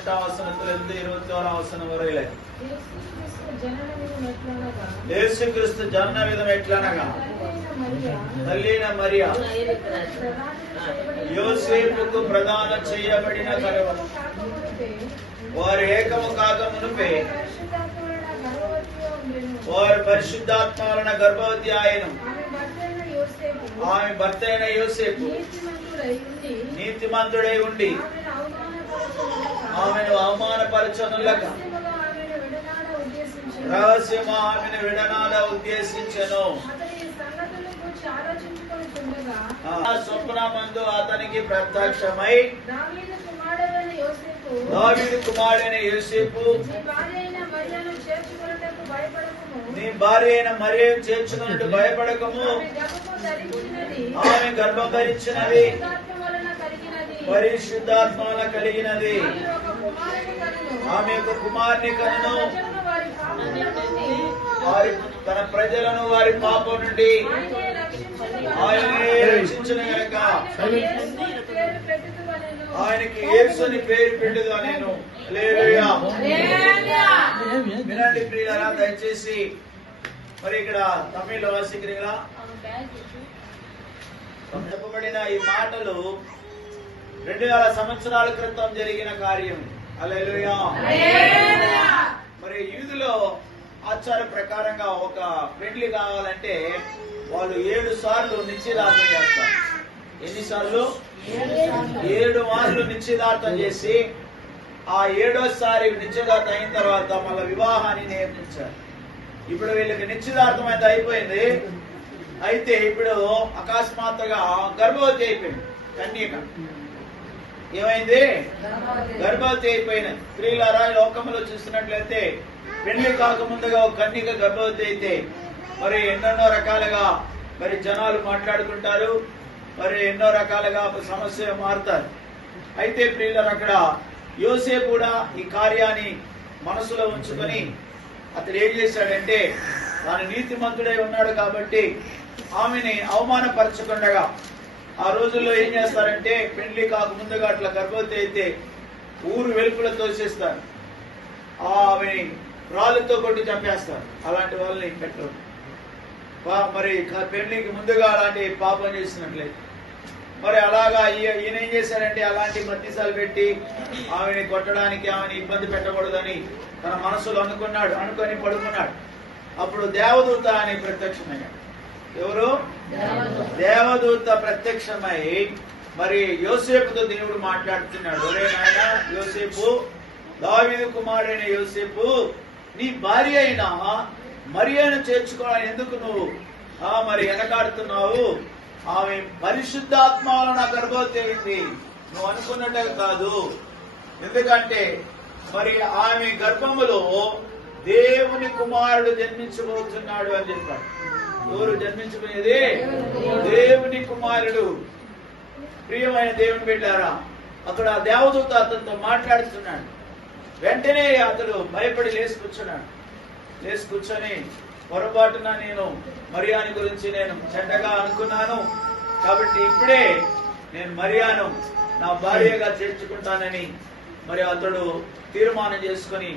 18ஆம் வசனத்திலிருந்து 21ஆம் வசனம் வரையில యేసు క్రీస్తు జనన విధం ఎట్లనగా తల్లిన మరియా యోసేపుకు ప్రదాన చేయబడిన గర్భము వారు ఏకము కాక మునుపే వారు పరిశుద్ధాత్మ వలన గర్భవతి ఆయను. ఆమె భర్త అయిన యోసేపు నీతిమంతుడై ఉండి ఆమెను అవమానపరచనులక రహస్యము ఆమెను విడనాడ ఉద్దేశించెను. స్వప్నమందు అతనికి ప్రత్యక్షమై దావీదు కుమారుడైన యోసేపు నీ భార్య అయిన మరియను చేర్చుకున్నట్టు భయపడకము, ఆమె గర్భం ధరించినది పరిశుద్ధాత్మ వలన కలిగినది. ఆమె ఒక కుమారుని కనును, వారి తన ప్రజలను వారి పాపం నుండి ఆయనే రక్షించును గనుక ఆయనకి యేసు అని పేరు పెట్టుదు నేను. హల్లెలూయా. వినండి ప్రియులారా, దయచేసి మరి ఇక్కడ తమిళ వాసికరిగా చెప్పబడిన ఈ మాటలు 2000 సంవత్సరాల క్రితం జరిగిన కార్యం. హల్లెలూయా. మరి యూదులో ఆచార ప్రకారంగా ఒక పెళ్లి కావాలంటే వాళ్ళు 7 సార్లు నిశ్చితార్థం చేస్తారు. ఎన్నిసార్లు? 7 మార్లు నిశ్చితార్థం చేసి ఆ 7వసారి నిశ్చితార్థం అయిన తర్వాత మళ్ళీ వివాహాన్ని నియమించారు. ఇప్పుడు వీళ్ళకి నిశ్చితార్థం అయితే అయిపోయింది. అయితే ఇప్పుడు అకస్మాత్తుగా గర్భవతి అయిపోయింది. కన్యక ఏమైంది? గర్భవతి అయిపోయిన స్త్రీలారా, లోకంలో చూస్తున్నట్లయితే పెళ్లి కాకముందుగా ఒక కన్యక గర్భవతి అయితే మరి ఎన్నెన్నో రకాలుగా మరి జనాలు మాట్లాడుకుంటారు, మరి ఎన్నో రకాలుగా సమస్య మారుతారు. అయితే ప్రియులారా, అక్కడ యోసేపు కూడా ఈ కార్యాన్ని మనసులో ఉంచుకొని అతడు ఏం చేశాడంటే తాను నీతిమంతుడై ఉన్నాడు కాబట్టి ఆమెని అవమానపరచకుండా ఆ రోజుల్లో ఏం చేస్తారంటే పెళ్లి కాకముందుగా అట్లా గర్భవతి అయితే ఊరు వెలుపుల తోసేస్తారు, ఆమెని రాళ్ళతో కొట్టి చంపేస్తారు. అలాంటి వాళ్ళని పెట్టరు. మరి పెళ్లికి ముందుగా అలాంటి పాపం చేసినట్లయితే మరి అలాగా ఈయన ఏం చేశారంటే అలాంటి మధ్యసాలు పెట్టి ఆమెని కొట్టడానికి, ఆమెని ఇబ్బంది పెట్టకూడదని తన మనసులో అనుకొని పడుకున్నాడు. అప్పుడు దేవదూత అని ప్రత్యక్షమయ్యాడు. ఎవరు? దేవదూత ప్రత్యక్షమై మరి యోసేపుతో దేవుడు మాట్లాడుతున్నాడు. ఒరే నాయనా యోసేపు, దావీదు కుమారుడైన యోసేపు, నీ భార్య అయిన మరియను చేర్చుకోవాలని ఎందుకు నువ్వు మరి వెనకాడుతున్నావు? ఆమె పరిశుద్ధాత్మ వలన గర్భవతి అయింది, నువ్వు అనుకున్నట్టు కాదు. ఎందుకంటే మరి ఆమె గర్భములో దేవుని కుమారుడు జన్మించబోతున్నాడు అని చెప్పాడు. ఎవరు జన్మించబోయేది? దేవుని కుమారుడు. ప్రియమైన దేవుని బిడ్డారా, అక్కడ దేవదూత అతనితో మాట్లాడుతున్నాడు. వెంటనే అతడు భయపడి లేచి కూర్చొని పొరపాటున నేను మరియాని గురించి నేను చెడ్డగా అనుకున్నాను కాబట్టి ఇప్పుడే నేను మరియాను నా భార్యగా చేర్చుకుంటానని మరి అతడు తీర్మానం చేసుకుని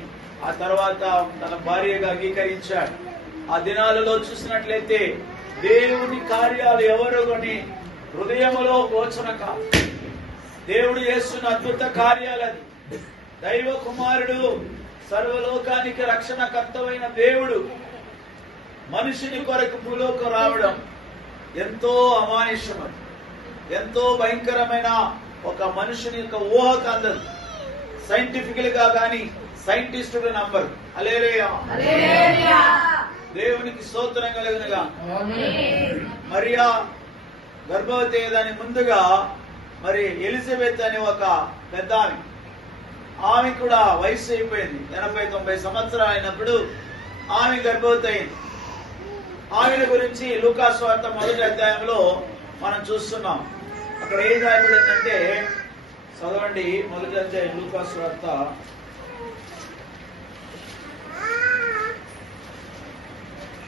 ఆ తర్వాత తన భార్యగా అంగీకరించాడు. ఆ దినాలలో చూసినట్లయితే దేవుని కార్యాలు ఎవరు కొని హృదయములో గోచన కాదు. దేవుడు చేస్తున్న అద్భుత కార్యాలని దైవ కుమారుడు సర్వలోకానికి రక్షణకర్తమైన దేవుడు మనుషుని కొరకు భూలోకం రావడం ఎంతో అమానుష్యం, ఎంతో భయంకరమైన ఒక మనుషుని యొక్క ఊహకు అందదు. సైంటిఫికల్ గా గాని సైంటిస్టులు నంబరు. హల్లెలూయా. దేవునికి స్తోత్రం కలుగునుగా. మరియా గర్భవతి అయ్యేదాని ముందుగా మరి ఎలిజబెత్ అనే ఒక పెద్ద ఆమె కూడా వయసు అయిపోయింది. 80-90 సంవత్సరాలు అయినప్పుడు ఆమె గర్భవతి అయింది. ఆమెను గురించి లూకా సువార్త 1వ అధ్యాయంలో మనం చూస్తున్నాం. అక్కడ ఏం రాయబడిందంటే చదవండి. 1వ అధ్యాయం లూకా సువార్త